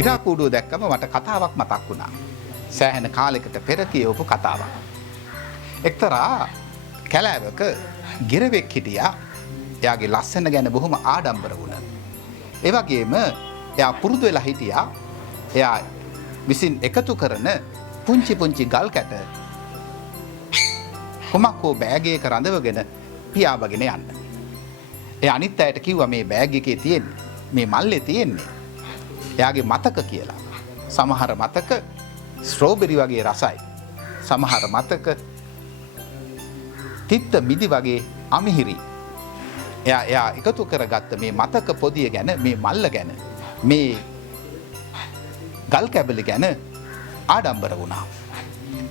ගිරාකූඩුව දැක්කම මට කතාවක් මතක් වුණා. සෑහෙන කාලයකට පෙර කියවපු කතාවක්. එක්තරා කැලෑවක ගිරවෙක් හිටියා. එයාගේ ලස්සන ගැන බොහොම ආඩම්බර වුණා. ඒ වගේම එයා පුරුදු වෙලා හිටියා. එයා විසින් එකතු කරන පුංචි පුංචි ගල් කැට කොමක් හෝ බෑගයක රඳවගෙන පියාඹගෙන යන්න. එයා අනිත් අයට කිව්වා මේ බෑග් එකේ තියෙන්නේ, මේ මල්ලේ තියෙන්නේ එයාගේ මතක කියලා. සමහර මතක ස්ට්‍රෝබෙරි වගේ රසයි. සමහර මතක තිත්ත මිදි වගේ අමිහිරි. එයා එකතු කරගත්ත මේ මතක පොදිය ගැන, මේ මල්ල ගැන, මේ ගල් කැබලි ගැන ආඩම්බර වුණා.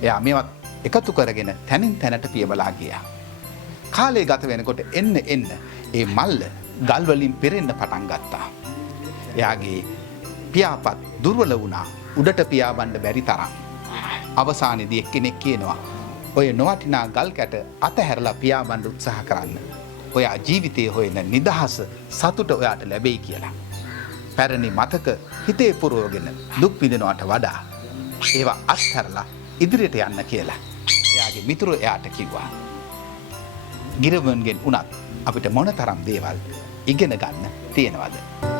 එයා මේවත් එකතු කරගෙන තැනින් තැනට පියවලා ගියා. කාලේ ගත වෙනකොට එන්න ඒ මල්ල ගල් වලින් පෙරෙන්න පටන් ගත්තා. එයාගේ පියාපත් දුර්වල වුණා. උඩට පියාඹන්න බැරි තරම්. අවසානයේදී එක්කෙනෙක් කියනවා ඔය නොවටිනා ගල් කැට අතහැරලා පියාඹන්න උත්සාහ කරන්න. ඔයා ජීවිතයේ හොයන නිදහස, සතුට ඔයාට ලැබෙයි කියලා. පැරණි මතක හිතේ පුරවගෙන දුක් විඳිනවට වඩා ඒවා අත්හැරලා ඉදිරියට යන්න කියලා එයාගේ මිතුරු එයාට කිව්වා. ගිරවන්ගෙන් උනත් අපිට මොනතරම් දේවල් ඉගෙන ගන්න තියෙනවද?